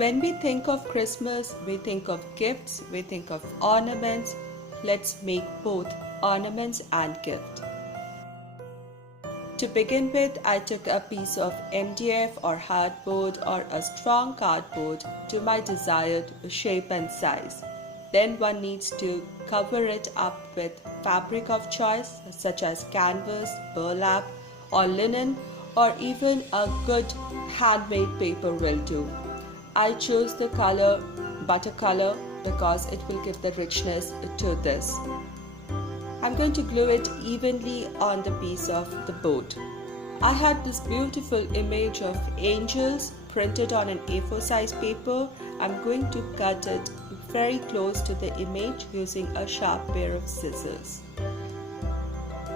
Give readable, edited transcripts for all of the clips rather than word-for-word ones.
When we think of Christmas, we think of gifts, we think of ornaments. Let's make both ornaments and gift. To begin with, I took a piece of MDF or hardboard or a strong cardboard to my desired shape and size. Then one needs to cover it up with fabric of choice such as canvas, burlap or linen, or even a good handmade paper will do. I chose the color butter color because it will give the richness to this. I'm going to glue it evenly on the piece of the board. I had this beautiful image of angels printed on an A4 size paper. I'm going to cut it very close to the image using a sharp pair of scissors.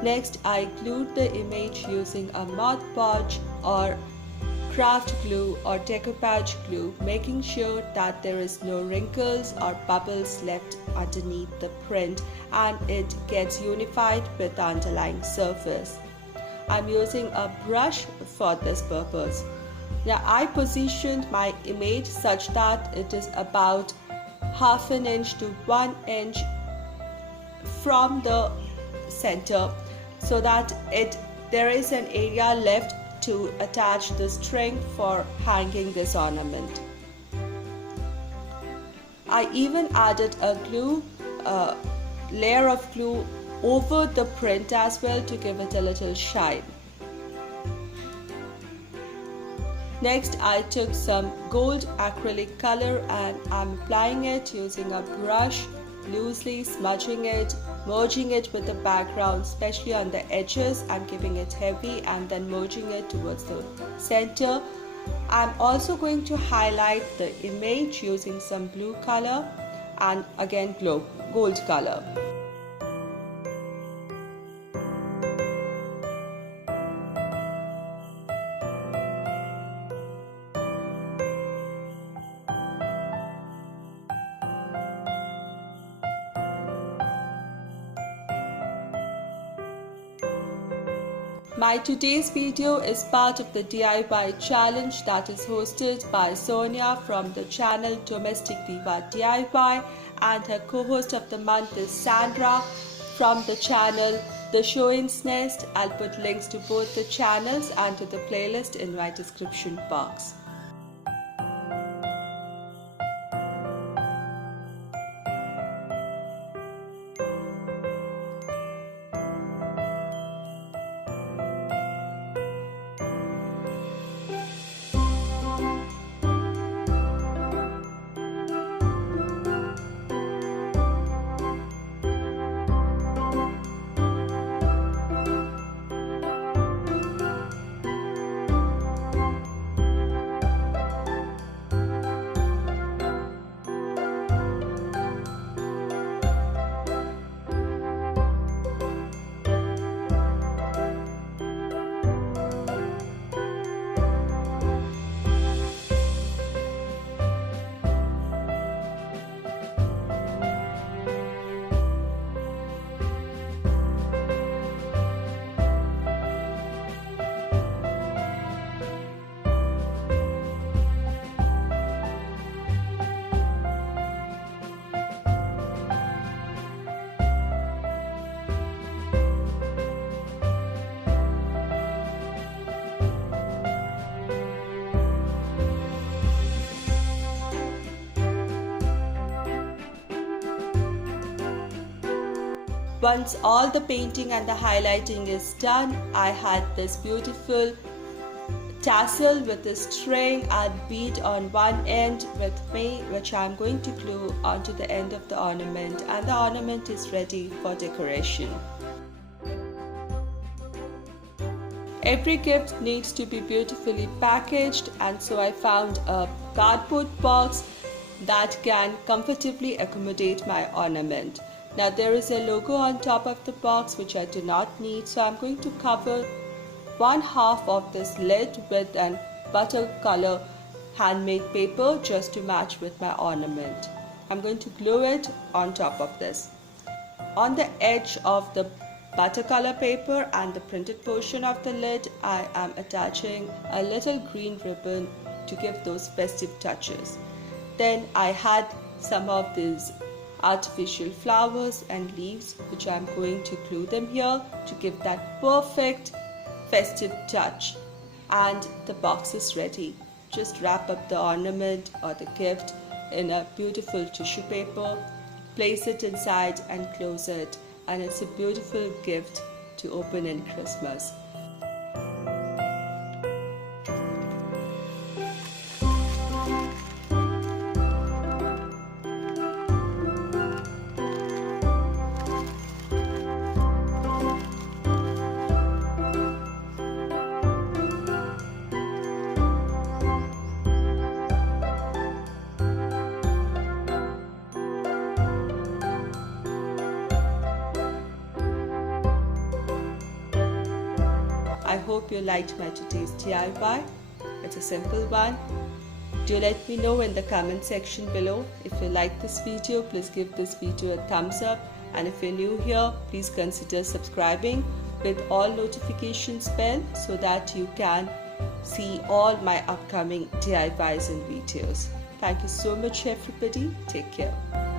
Next, I glued the image using a Mod Podge or craft glue or decoupage glue, making sure that there is no wrinkles or bubbles left underneath the print and it gets unified with the underlying surface. I'm using a brush for this purpose. Now I positioned my image such that it is about half an inch to 1 inch from the center so that there is an area left to attach the string for hanging this ornament. I even added a layer of glue over the print as well to give it a little shine. Next, I took some gold acrylic color and I'm applying it using a brush, loosely smudging it, merging it with the background, especially on the edges and keeping it heavy, and then merging it towards the center. I'm also going to highlight the image using some blue color and again gold color. My today's video is part of the DIY challenge that is hosted by Sonia from the channel Domestic Diva DIY, and her co-host of the month is Sandra from the channel The Shoin's Nest. I'll put links to both the channels and to the playlist in my description box. Once all the painting and the highlighting is done, I had this beautiful tassel with a string and bead on one end with me, which I'm going to glue onto the end of the ornament, and the ornament is ready for decoration. Every gift needs to be beautifully packaged, and so I found a cardboard box that can comfortably accommodate my ornament. Now there is a logo on top of the box which I do not need, so I'm going to cover one half of this lid with an butter color handmade paper just to match with my ornament. I'm going to glue it on top of this. On the edge of the butter color paper and the printed portion of the lid, I am attaching a little green ribbon to give those festive touches. Then I had some of these artificial flowers and leaves, which I'm going to glue them here to give that perfect festive touch. And the box is ready. Just wrap up the ornament or the gift in a beautiful tissue paper, place it inside and close it, and it's a beautiful gift to open in Christmas. I hope you liked my today's DIY. It's a simple one. Do let me know in the comment section below. If you like this video, please give this video a thumbs up, and if you're new here, please consider subscribing with all notifications bell so that you can see all my upcoming DIYs and videos. Thank you so much everybody. Take care.